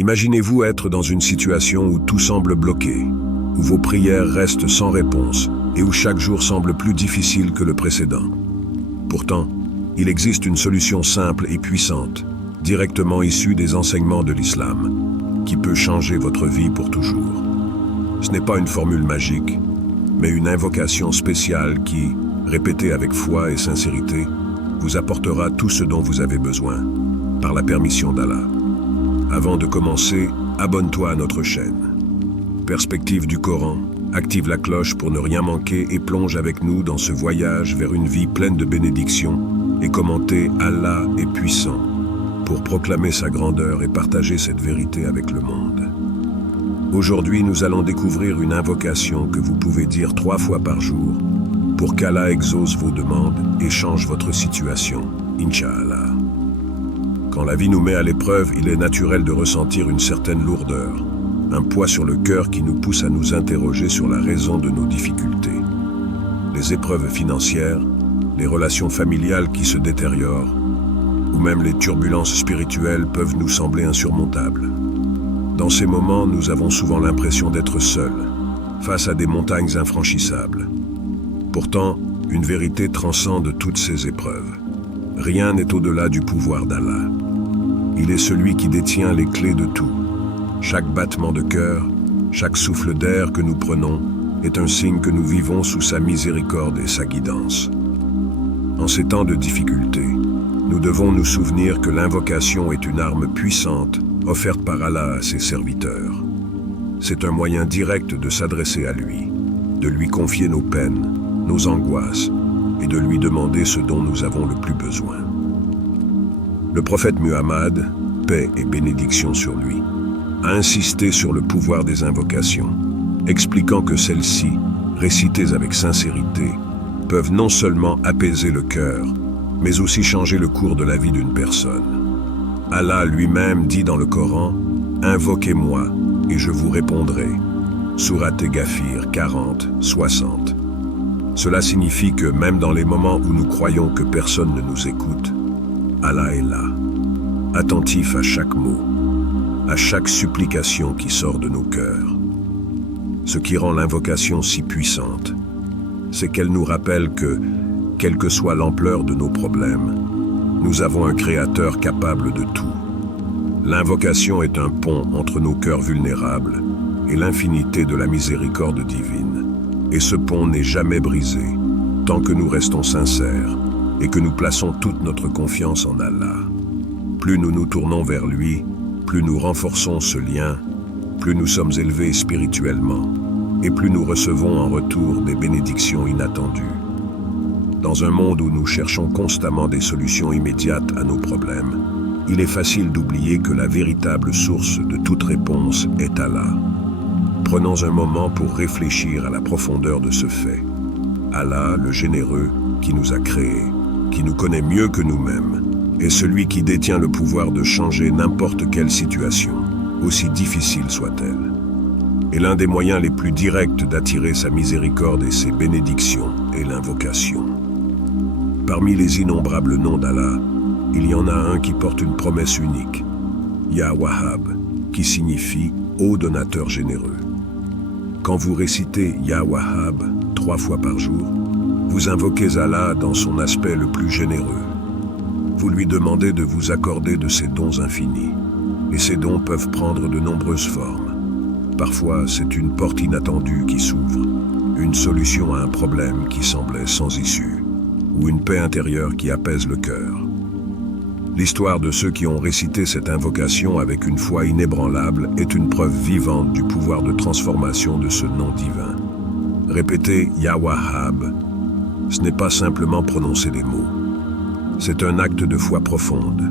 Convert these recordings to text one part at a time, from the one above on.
Imaginez-vous être dans une situation où tout semble bloqué, où vos prières restent sans réponse et où chaque jour semble plus difficile que le précédent. Pourtant, il existe une solution simple et puissante, directement issue des enseignements de l'islam, qui peut changer votre vie pour toujours. Ce n'est pas une formule magique, mais une invocation spéciale qui, répétée avec foi et sincérité, vous apportera tout ce dont vous avez besoin, par la permission d'Allah. Avant de commencer, abonne-toi à notre chaîne. Perspective du Coran, active la cloche pour ne rien manquer et plonge avec nous dans ce voyage vers une vie pleine de bénédictions et commentez « Allah est puissant » pour proclamer sa grandeur et partager cette vérité avec le monde. Aujourd'hui, nous allons découvrir une invocation que vous pouvez dire 3 fois par jour pour qu'Allah exauce vos demandes et change votre situation, Inch'Allah. Quand la vie nous met à l'épreuve, il est naturel de ressentir une certaine lourdeur, un poids sur le cœur qui nous pousse à nous interroger sur la raison de nos difficultés. Les épreuves financières, les relations familiales qui se détériorent, ou même les turbulences spirituelles peuvent nous sembler insurmontables. Dans ces moments, nous avons souvent l'impression d'être seuls, face à des montagnes infranchissables. Pourtant, une vérité transcende toutes ces épreuves. Rien n'est au-delà du pouvoir d'Allah. Il est celui qui détient les clés de tout. Chaque battement de cœur, chaque souffle d'air que nous prenons est un signe que nous vivons sous sa miséricorde et sa guidance. En ces temps de difficulté, nous devons nous souvenir que l'invocation est une arme puissante offerte par Allah à ses serviteurs. C'est un moyen direct de s'adresser à lui, de lui confier nos peines, nos angoisses et de lui demander ce dont nous avons le plus besoin. Le prophète Muhammad, paix et bénédiction sur lui, a insisté sur le pouvoir des invocations, expliquant que celles-ci, récitées avec sincérité, peuvent non seulement apaiser le cœur, mais aussi changer le cours de la vie d'une personne. Allah lui-même dit dans le Coran « Invoquez-moi et je vous répondrai » Sourate Ghafir 40, 60. Cela signifie que même dans les moments où nous croyons que personne ne nous écoute, Allah est là, attentif à chaque mot, à chaque supplication qui sort de nos cœurs. Ce qui rend l'invocation si puissante, c'est qu'elle nous rappelle que, quelle que soit l'ampleur de nos problèmes, nous avons un Créateur capable de tout. L'invocation est un pont entre nos cœurs vulnérables et l'infinité de la miséricorde divine. Et ce pont n'est jamais brisé, tant que nous restons sincères et que nous plaçons toute notre confiance en Allah. Plus nous nous tournons vers lui, plus nous renforçons ce lien, plus nous sommes élevés spirituellement, et plus nous recevons en retour des bénédictions inattendues. Dans un monde où nous cherchons constamment des solutions immédiates à nos problèmes, il est facile d'oublier que la véritable source de toute réponse est Allah. Prenons un moment pour réfléchir à la profondeur de ce fait. Allah, le généreux, qui nous a créés, qui nous connaît mieux que nous-mêmes, est celui qui détient le pouvoir de changer n'importe quelle situation, aussi difficile soit-elle. Et l'un des moyens les plus directs d'attirer sa miséricorde et ses bénédictions est l'invocation. Parmi les innombrables noms d'Allah, il y en a un qui porte une promesse unique, Ya Wahhab, qui signifie « Ô donateur généreux ». Quand vous récitez Ya Wahhab 3 fois par jour, vous invoquez Allah dans son aspect le plus généreux. Vous lui demandez de vous accorder de ses dons infinis, et ces dons peuvent prendre de nombreuses formes. Parfois, c'est une porte inattendue qui s'ouvre, une solution à un problème qui semblait sans issue, ou une paix intérieure qui apaise le cœur. L'histoire de ceux qui ont récité cette invocation avec une foi inébranlable est une preuve vivante du pouvoir de transformation de ce nom divin. Répéter Ya Wahhab, ce n'est pas simplement prononcer des mots. C'est un acte de foi profonde,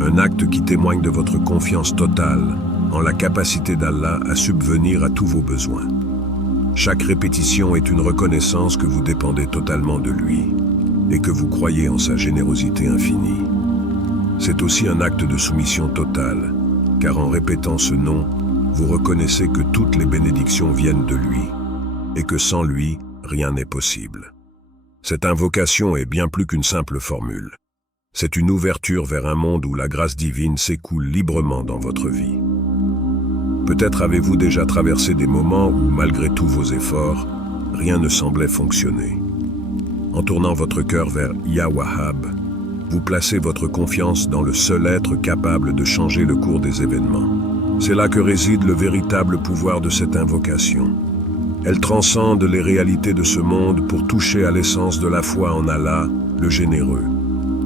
un acte qui témoigne de votre confiance totale en la capacité d'Allah à subvenir à tous vos besoins. Chaque répétition est une reconnaissance que vous dépendez totalement de lui et que vous croyez en sa générosité infinie. C'est aussi un acte de soumission totale, car en répétant ce nom, vous reconnaissez que toutes les bénédictions viennent de lui, et que sans lui, rien n'est possible. Cette invocation est bien plus qu'une simple formule. C'est une ouverture vers un monde où la grâce divine s'écoule librement dans votre vie. Peut-être avez-vous déjà traversé des moments où, malgré tous vos efforts, rien ne semblait fonctionner. En tournant votre cœur vers Ya Wahhab, vous placez votre confiance dans le seul être capable de changer le cours des événements. C'est là que réside le véritable pouvoir de cette invocation. Elle transcende les réalités de ce monde pour toucher à l'essence de la foi en Allah, le généreux.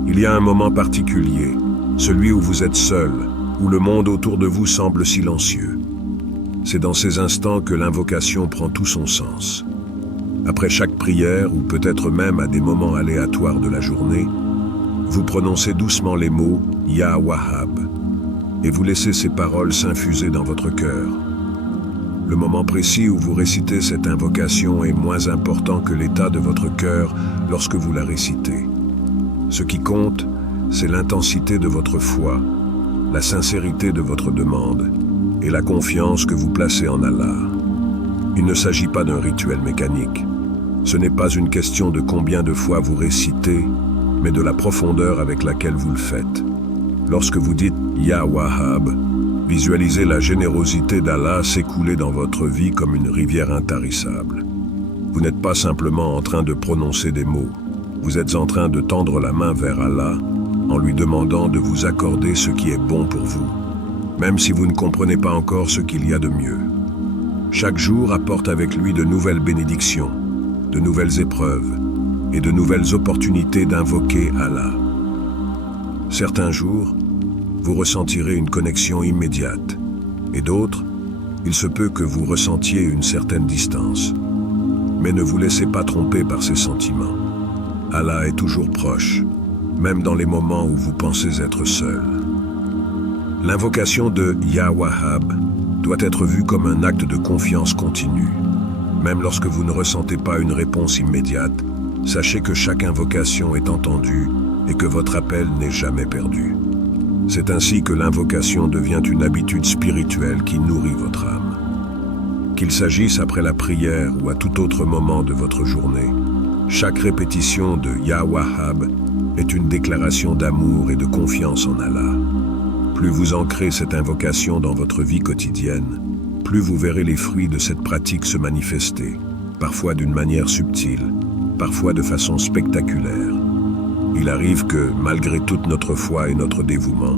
Il y a un moment particulier, celui où vous êtes seul, où le monde autour de vous semble silencieux. C'est dans ces instants que l'invocation prend tout son sens. Après chaque prière, ou peut-être même à des moments aléatoires de la journée, vous prononcez doucement les mots « Ya Wahhab » et vous laissez ces paroles s'infuser dans votre cœur. Le moment précis où vous récitez cette invocation est moins important que l'état de votre cœur lorsque vous la récitez. Ce qui compte, c'est l'intensité de votre foi, la sincérité de votre demande et la confiance que vous placez en Allah. Il ne s'agit pas d'un rituel mécanique. Ce n'est pas une question de combien de fois vous récitez, mais de la profondeur avec laquelle vous le faites. Lorsque vous dites « Ya Wahhab », visualisez la générosité d'Allah s'écouler dans votre vie comme une rivière intarissable. Vous n'êtes pas simplement en train de prononcer des mots, vous êtes en train de tendre la main vers Allah en lui demandant de vous accorder ce qui est bon pour vous, même si vous ne comprenez pas encore ce qu'il y a de mieux. Chaque jour apporte avec lui de nouvelles bénédictions, de nouvelles épreuves et de nouvelles opportunités d'invoquer Allah. Certains jours, vous ressentirez une connexion immédiate, et d'autres, il se peut que vous ressentiez une certaine distance. Mais ne vous laissez pas tromper par ces sentiments. Allah est toujours proche, même dans les moments où vous pensez être seul. L'invocation de Ya Wahhab doit être vue comme un acte de confiance continue. Même lorsque vous ne ressentez pas une réponse immédiate, sachez que chaque invocation est entendue et que votre appel n'est jamais perdu. C'est ainsi que l'invocation devient une habitude spirituelle qui nourrit votre âme. Qu'il s'agisse après la prière ou à tout autre moment de votre journée, chaque répétition de Ya Wahhab est une déclaration d'amour et de confiance en Allah. Plus vous ancrez cette invocation dans votre vie quotidienne, plus vous verrez les fruits de cette pratique se manifester, parfois d'une manière subtile, parfois de façon spectaculaire. Il arrive que, malgré toute notre foi et notre dévouement,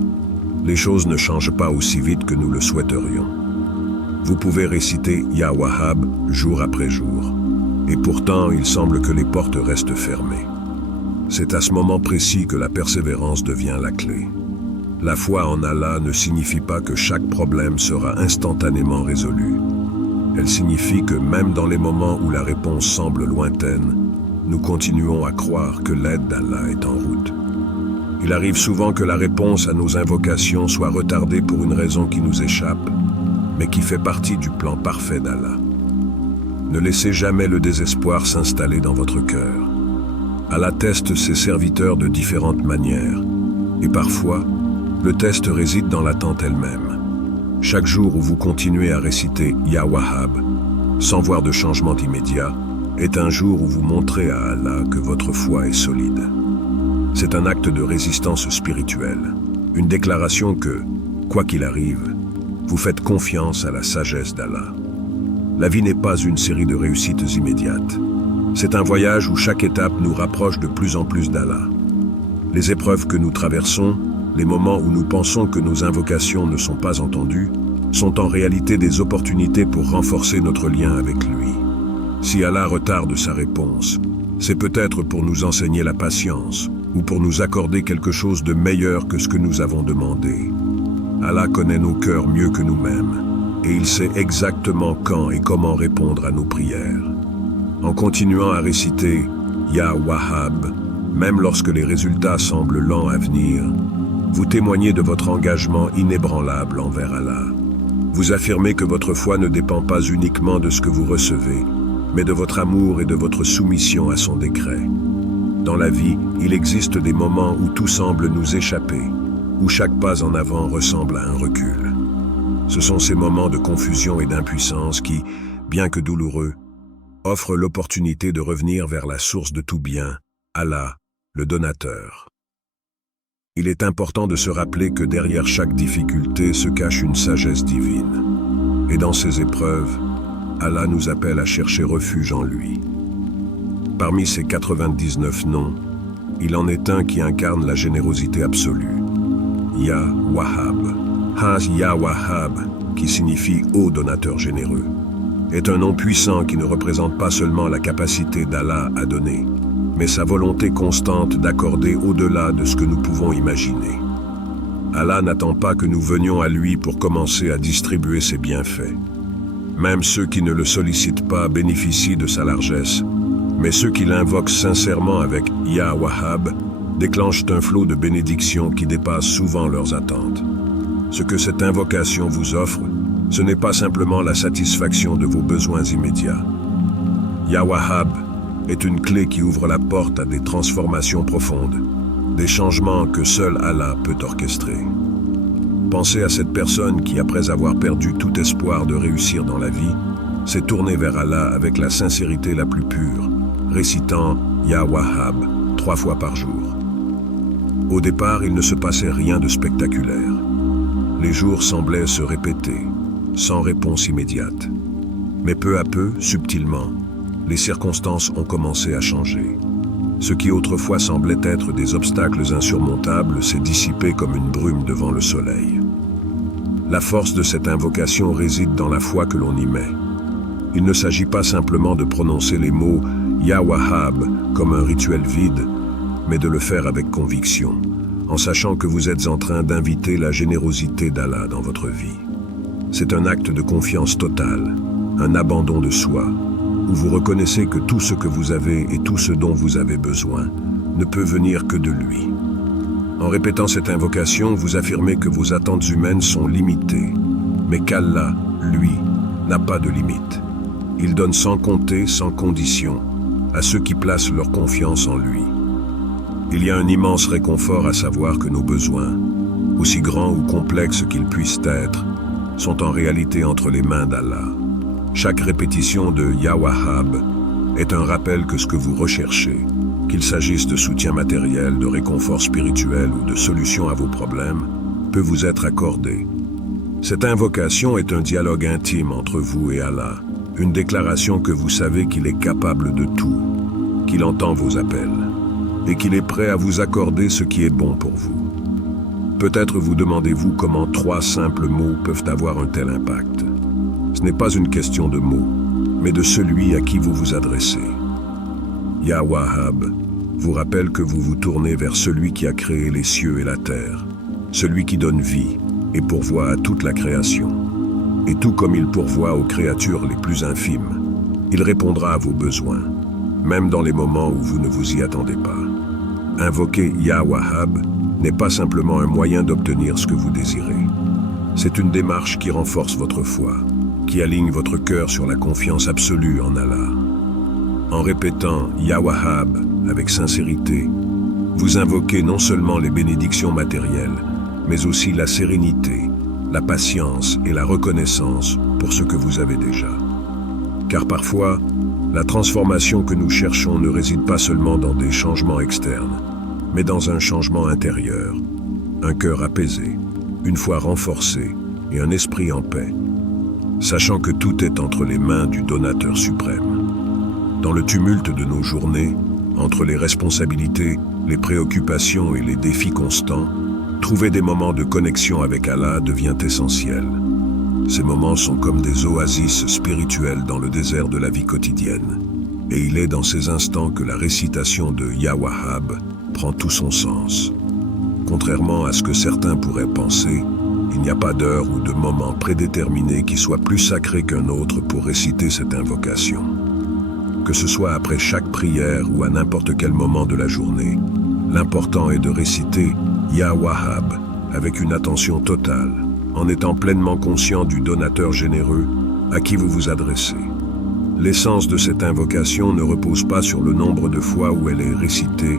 les choses ne changent pas aussi vite que nous le souhaiterions. Vous pouvez réciter Ya Wahhab jour après jour, et pourtant il semble que les portes restent fermées. C'est à ce moment précis que la persévérance devient la clé. La foi en Allah ne signifie pas que chaque problème sera instantanément résolu. Elle signifie que même dans les moments où la réponse semble lointaine, nous continuons à croire que l'aide d'Allah est en route. Il arrive souvent que la réponse à nos invocations soit retardée pour une raison qui nous échappe, mais qui fait partie du plan parfait d'Allah. Ne laissez jamais le désespoir s'installer dans votre cœur. Allah teste ses serviteurs de différentes manières, et parfois, le test réside dans l'attente elle-même. Chaque jour où vous continuez à réciter Ya Wahhab, sans voir de changement immédiat, est un jour où vous montrez à Allah que votre foi est solide. C'est un acte de résistance spirituelle, une déclaration que, quoi qu'il arrive, vous faites confiance à la sagesse d'Allah. La vie n'est pas une série de réussites immédiates. C'est un voyage où chaque étape nous rapproche de plus en plus d'Allah. Les épreuves que nous traversons, les moments où nous pensons que nos invocations ne sont pas entendues, sont en réalité des opportunités pour renforcer notre lien avec lui. Si Allah retarde sa réponse, c'est peut-être pour nous enseigner la patience ou pour nous accorder quelque chose de meilleur que ce que nous avons demandé. Allah connaît nos cœurs mieux que nous-mêmes et il sait exactement quand et comment répondre à nos prières. En continuant à réciter Ya Wahhab, même lorsque les résultats semblent lents à venir, vous témoignez de votre engagement inébranlable envers Allah. Vous affirmez que votre foi ne dépend pas uniquement de ce que vous recevez, mais de votre amour et de votre soumission à son décret. Dans la vie, il existe des moments où tout semble nous échapper, où chaque pas en avant ressemble à un recul. Ce sont ces moments de confusion et d'impuissance qui, bien que douloureux, offrent l'opportunité de revenir vers la source de tout bien, Allah, le donateur. Il est important de se rappeler que derrière chaque difficulté se cache une sagesse divine. Et dans ces épreuves, Allah nous appelle à chercher refuge en lui. Parmi ces 99 noms, il en est un qui incarne la générosité absolue. Ya Wahhab. Ya Wahhab, qui signifie « Ô donateur généreux », est un nom puissant qui ne représente pas seulement la capacité d'Allah à donner, mais sa volonté constante d'accorder au-delà de ce que nous pouvons imaginer. Allah n'attend pas que nous venions à lui pour commencer à distribuer ses bienfaits. Même ceux qui ne le sollicitent pas bénéficient de sa largesse, mais ceux qui l'invoquent sincèrement avec « Ya Wahhab » déclenchent un flot de bénédictions qui dépasse souvent leurs attentes. Ce que cette invocation vous offre, ce n'est pas simplement la satisfaction de vos besoins immédiats. Ya Wahhab est une clé qui ouvre la porte à des transformations profondes, des changements que seul Allah peut orchestrer. Pensez à cette personne qui, après avoir perdu tout espoir de réussir dans la vie, s'est tournée vers Allah avec la sincérité la plus pure, récitant Ya Wahhab 3 fois par jour. Au départ, il ne se passait rien de spectaculaire. Les jours semblaient se répéter, sans réponse immédiate. Mais peu à peu, subtilement, les circonstances ont commencé à changer. Ce qui autrefois semblait être des obstacles insurmontables s'est dissipé comme une brume devant le soleil. La force de cette invocation réside dans la foi que l'on y met. Il ne s'agit pas simplement de prononcer les mots « Ya Wahhab » comme un rituel vide, mais de le faire avec conviction, en sachant que vous êtes en train d'inviter la générosité d'Allah dans votre vie. C'est un acte de confiance totale, un abandon de soi, où vous reconnaissez que tout ce que vous avez et tout ce dont vous avez besoin ne peut venir que de lui. En répétant cette invocation, vous affirmez que vos attentes humaines sont limitées, mais qu'Allah, lui, n'a pas de limite. Il donne sans compter, sans condition, à ceux qui placent leur confiance en lui. Il y a un immense réconfort à savoir que nos besoins, aussi grands ou complexes qu'ils puissent être, sont en réalité entre les mains d'Allah. Chaque répétition de Ya Wahhab est un rappel que ce que vous recherchez, qu'il s'agisse de soutien matériel, de réconfort spirituel ou de solution à vos problèmes, peut vous être accordé. Cette invocation est un dialogue intime entre vous et Allah, une déclaration que vous savez qu'il est capable de tout, qu'il entend vos appels, et qu'il est prêt à vous accorder ce qui est bon pour vous. Peut-être vous demandez-vous comment 3 simples mots peuvent avoir un tel impact. Ce n'est pas une question de mots, mais de celui à qui vous vous adressez. Ya Wahhab vous rappelle que vous vous tournez vers celui qui a créé les cieux et la terre, celui qui donne vie et pourvoit à toute la création. Et tout comme il pourvoit aux créatures les plus infimes, il répondra à vos besoins, même dans les moments où vous ne vous y attendez pas. Invoquer Ya Wahhab n'est pas simplement un moyen d'obtenir ce que vous désirez. C'est une démarche qui renforce votre foi, qui aligne votre cœur sur la confiance absolue en Allah. En répétant Ya Wahhab avec sincérité, vous invoquez non seulement les bénédictions matérielles, mais aussi la sérénité, la patience et la reconnaissance pour ce que vous avez déjà. Car parfois, la transformation que nous cherchons ne réside pas seulement dans des changements externes, mais dans un changement intérieur, un cœur apaisé, une foi renforcée et un esprit en paix, sachant que tout est entre les mains du donateur suprême. Dans le tumulte de nos journées, entre les responsabilités, les préoccupations et les défis constants, trouver des moments de connexion avec Allah devient essentiel. Ces moments sont comme des oasis spirituelles dans le désert de la vie quotidienne. Et il est dans ces instants que la récitation de Ya Wahhab prend tout son sens. Contrairement à ce que certains pourraient penser, il n'y a pas d'heure ou de moment prédéterminé qui soit plus sacré qu'un autre pour réciter cette invocation. Que ce soit après chaque prière ou à n'importe quel moment de la journée, l'important est de réciter Ya Wahhab avec une attention totale, en étant pleinement conscient du donateur généreux à qui vous vous adressez. L'essence de cette invocation ne repose pas sur le nombre de fois où elle est récitée,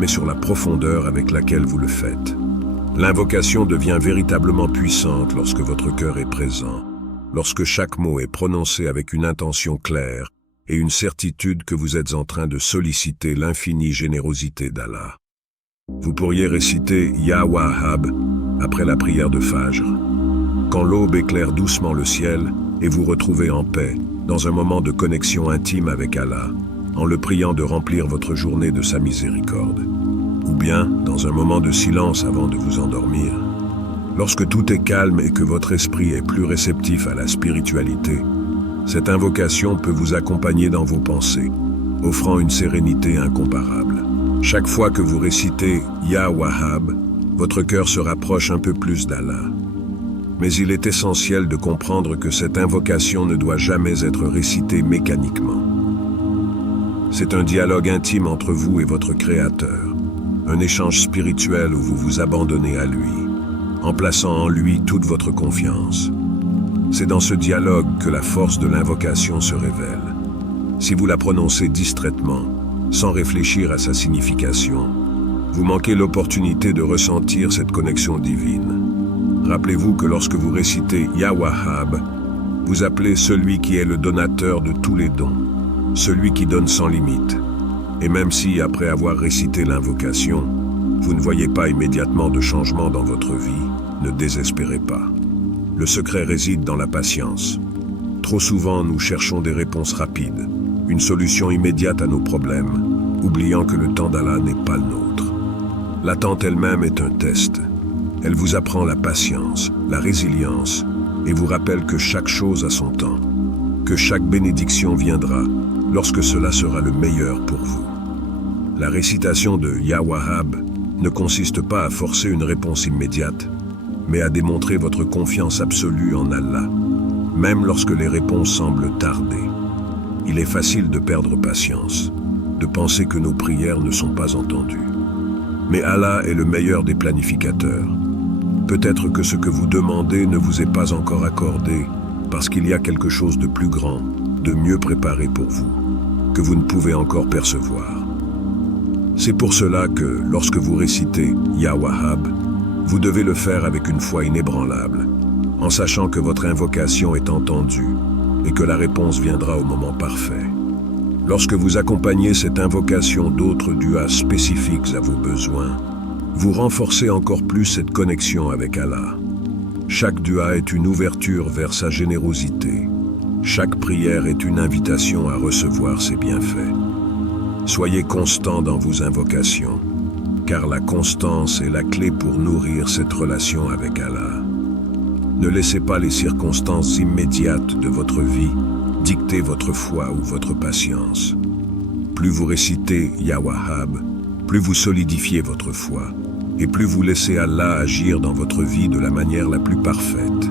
mais sur la profondeur avec laquelle vous le faites. L'invocation devient véritablement puissante lorsque votre cœur est présent, lorsque chaque mot est prononcé avec une intention claire et une certitude que vous êtes en train de solliciter l'infinie générosité d'Allah. Vous pourriez réciter Ya Wahhab après la prière de Fajr, quand l'aube éclaire doucement le ciel et vous retrouvez en paix, dans un moment de connexion intime avec Allah, en le priant de remplir votre journée de sa miséricorde. Ou bien, dans un moment de silence avant de vous endormir. Lorsque tout est calme et que votre esprit est plus réceptif à la spiritualité, cette invocation peut vous accompagner dans vos pensées, offrant une sérénité incomparable. Chaque fois que vous récitez « Ya Wahhab », votre cœur se rapproche un peu plus d'Allah. Mais il est essentiel de comprendre que cette invocation ne doit jamais être récitée mécaniquement. C'est un dialogue intime entre vous et votre Créateur, un échange spirituel où vous vous abandonnez à lui, en plaçant en lui toute votre confiance. C'est dans ce dialogue que la force de l'invocation se révèle. Si vous la prononcez distraitement, sans réfléchir à sa signification, vous manquez l'opportunité de ressentir cette connexion divine. Rappelez-vous que lorsque vous récitez « Ya Wahhab », vous appelez celui qui est le donateur de tous les dons, celui qui donne sans limite. Et même si, après avoir récité l'invocation, vous ne voyez pas immédiatement de changement dans votre vie, ne désespérez pas. Le secret réside dans la patience. Trop souvent, nous cherchons des réponses rapides, une solution immédiate à nos problèmes, oubliant que le temps d'Allah n'est pas le nôtre. L'attente elle-même est un test. Elle vous apprend la patience, la résilience, et vous rappelle que chaque chose a son temps, que chaque bénédiction viendra lorsque cela sera le meilleur pour vous. La récitation de Ya Wahhab ne consiste pas à forcer une réponse immédiate, mais à démontrer votre confiance absolue en Allah, même lorsque les réponses semblent tarder. Il est facile de perdre patience, de penser que nos prières ne sont pas entendues. Mais Allah est le meilleur des planificateurs. Peut-être que ce que vous demandez ne vous est pas encore accordé parce qu'il y a quelque chose de plus grand, de mieux préparé pour vous, que vous ne pouvez encore percevoir. C'est pour cela que, lorsque vous récitez « Ya Wahhab », vous devez le faire avec une foi inébranlable, en sachant que votre invocation est entendue et que la réponse viendra au moment parfait. Lorsque vous accompagnez cette invocation d'autres duas spécifiques à vos besoins, vous renforcez encore plus cette connexion avec Allah. Chaque dua est une ouverture vers sa générosité. Chaque prière est une invitation à recevoir ses bienfaits. Soyez constant dans vos invocations, car la constance est la clé pour nourrir cette relation avec Allah. Ne laissez pas les circonstances immédiates de votre vie dicter votre foi ou votre patience. Plus vous récitez Ya Wahhab, plus vous solidifiez votre foi, et plus vous laissez Allah agir dans votre vie de la manière la plus parfaite.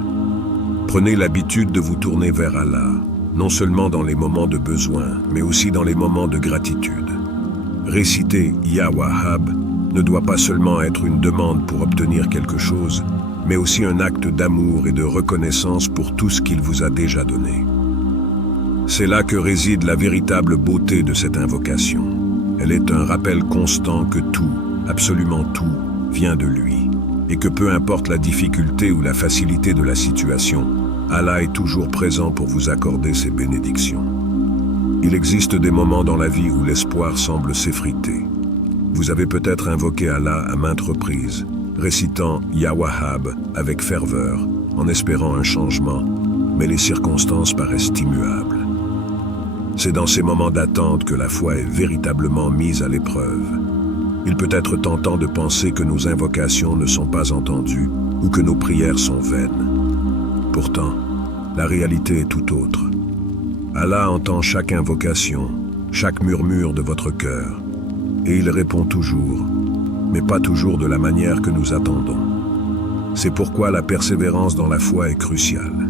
Prenez l'habitude de vous tourner vers Allah, non seulement dans les moments de besoin, mais aussi dans les moments de gratitude. Réciter Ya Wahhab ne doit pas seulement être une demande pour obtenir quelque chose, mais aussi un acte d'amour et de reconnaissance pour tout ce qu'il vous a déjà donné. C'est là que réside la véritable beauté de cette invocation. Elle est un rappel constant que tout, absolument tout, vient de lui, et que peu importe la difficulté ou la facilité de la situation, Allah est toujours présent pour vous accorder ses bénédictions. Il existe des moments dans la vie où l'espoir semble s'effriter. Vous avez peut-être invoqué Allah à maintes reprises, récitant Ya Wahhab avec ferveur, en espérant un changement, mais les circonstances paraissent immuables. C'est dans ces moments d'attente que la foi est véritablement mise à l'épreuve. Il peut être tentant de penser que nos invocations ne sont pas entendues ou que nos prières sont vaines. Pourtant, la réalité est tout autre. Allah entend chaque invocation, chaque murmure de votre cœur, et il répond toujours, mais pas toujours de la manière que nous attendons. C'est pourquoi la persévérance dans la foi est cruciale.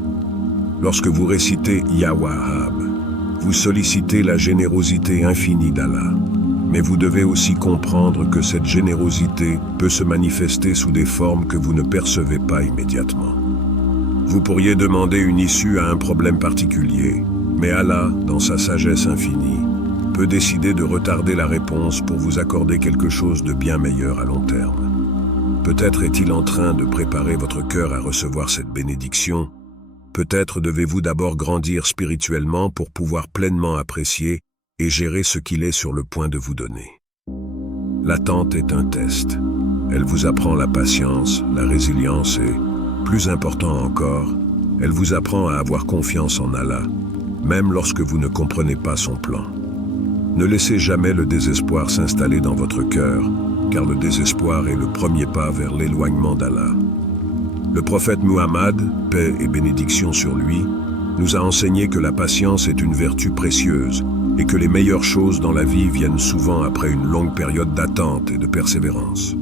Lorsque vous récitez Ya Wahhab, vous sollicitez la générosité infinie d'Allah. Mais vous devez aussi comprendre que cette générosité peut se manifester sous des formes que vous ne percevez pas immédiatement. Vous pourriez demander une issue à un problème particulier, mais Allah, dans sa sagesse infinie, peut décider de retarder la réponse pour vous accorder quelque chose de bien meilleur à long terme. Peut-être est-il en train de préparer votre cœur à recevoir cette bénédiction. Peut-être devez-vous d'abord grandir spirituellement pour pouvoir pleinement apprécier et gérer ce qu'il est sur le point de vous donner. L'attente est un test. Elle vous apprend la patience, la résilience et, Plus important encore, elle vous apprend à avoir confiance en Allah, même lorsque vous ne comprenez pas son plan. Ne laissez jamais le désespoir s'installer dans votre cœur, car le désespoir est le premier pas vers l'éloignement d'Allah. Le prophète Muhammad, paix et bénédiction sur lui, nous a enseigné que la patience est une vertu précieuse et que les meilleures choses dans la vie viennent souvent après une longue période d'attente et de persévérance.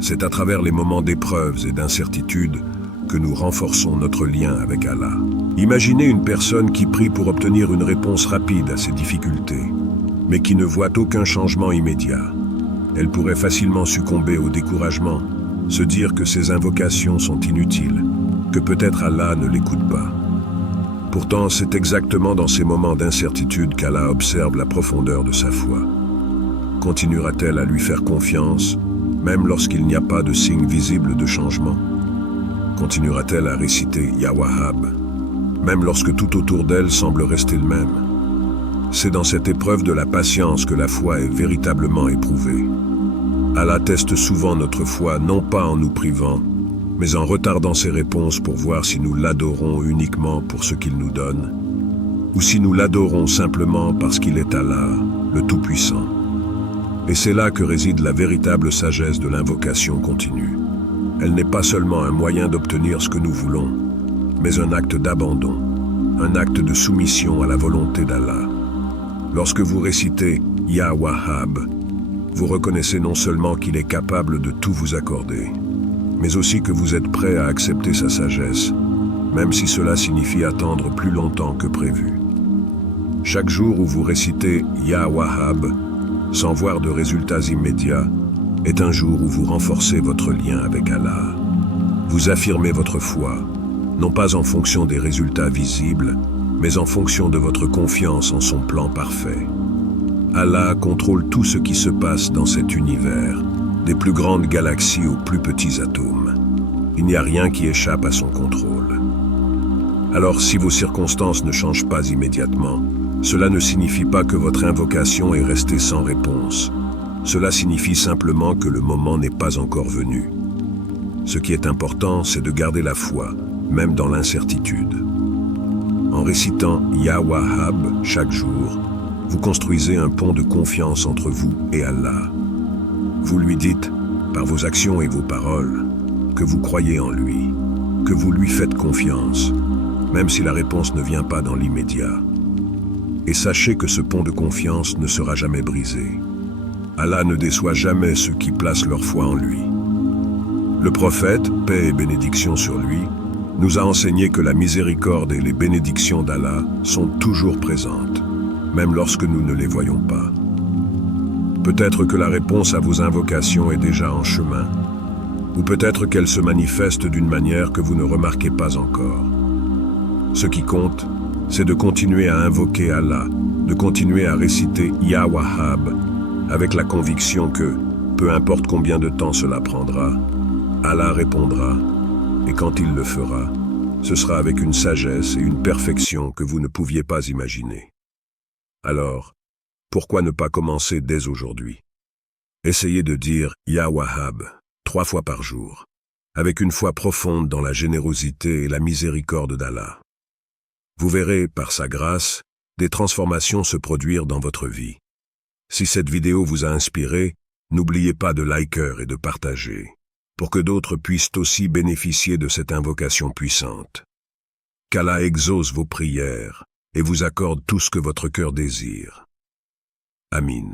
C'est à travers les moments d'épreuves et d'incertitudes que nous renforçons notre lien avec Allah. Imaginez une personne qui prie pour obtenir une réponse rapide à ses difficultés, mais qui ne voit aucun changement immédiat. Elle pourrait facilement succomber au découragement, se dire que ses invocations sont inutiles, que peut-être Allah ne l'écoute pas. Pourtant, c'est exactement dans ces moments d'incertitude qu'Allah observe la profondeur de sa foi. Continuera-t-elle à lui faire confiance, même lorsqu'il n'y a pas de signe visible de changement? Continuera-t-elle à réciter Ya Wahhab, même lorsque tout autour d'elle semble rester le même? C'est dans cette épreuve de la patience que la foi est véritablement éprouvée. Allah teste souvent notre foi, non pas en nous privant, mais en retardant ses réponses pour voir si nous l'adorons uniquement pour ce qu'il nous donne, ou si nous l'adorons simplement parce qu'il est Allah, le Tout-Puissant. Et c'est là que réside la véritable sagesse de l'invocation continue. Elle n'est pas seulement un moyen d'obtenir ce que nous voulons, mais un acte d'abandon, un acte de soumission à la volonté d'Allah. Lorsque vous récitez « Ya Wahhab », vous reconnaissez non seulement qu'il est capable de tout vous accorder, mais aussi que vous êtes prêt à accepter sa sagesse, même si cela signifie attendre plus longtemps que prévu. Chaque jour où vous récitez « Ya Wahhab », sans voir de résultats immédiats, est un jour où vous renforcez votre lien avec Allah. Vous affirmez votre foi, non pas en fonction des résultats visibles, mais en fonction de votre confiance en son plan parfait. Allah contrôle tout ce qui se passe dans cet univers, des plus grandes galaxies aux plus petits atomes. Il n'y a rien qui échappe à son contrôle. Alors si vos circonstances ne changent pas immédiatement, cela ne signifie pas que votre invocation est restée sans réponse. Cela signifie simplement que le moment n'est pas encore venu. Ce qui est important, c'est de garder la foi, même dans l'incertitude. En récitant Ya Wahhab chaque jour, vous construisez un pont de confiance entre vous et Allah. Vous lui dites, par vos actions et vos paroles, que vous croyez en lui, que vous lui faites confiance, même si la réponse ne vient pas dans l'immédiat. Et sachez que ce pont de confiance ne sera jamais brisé. Allah ne déçoit jamais ceux qui placent leur foi en lui. Le prophète, paix et bénédiction sur lui, nous a enseigné que la miséricorde et les bénédictions d'Allah sont toujours présentes, même lorsque nous ne les voyons pas. Peut-être que la réponse à vos invocations est déjà en chemin, ou peut-être qu'elle se manifeste d'une manière que vous ne remarquez pas encore. Ce qui compte, c'est de continuer à invoquer Allah, de continuer à réciter Ya Wahhab, avec la conviction que, peu importe combien de temps cela prendra, Allah répondra, et quand il le fera, ce sera avec une sagesse et une perfection que vous ne pouviez pas imaginer. Alors, pourquoi ne pas commencer dès aujourd'hui? Essayez de dire Ya Wahhab 3 fois par jour, avec une foi profonde dans la générosité et la miséricorde d'Allah. Vous verrez, par sa grâce, des transformations se produire dans votre vie. Si cette vidéo vous a inspiré, n'oubliez pas de liker et de partager, pour que d'autres puissent aussi bénéficier de cette invocation puissante. Qu'Allah exauce vos prières et vous accorde tout ce que votre cœur désire. Amin.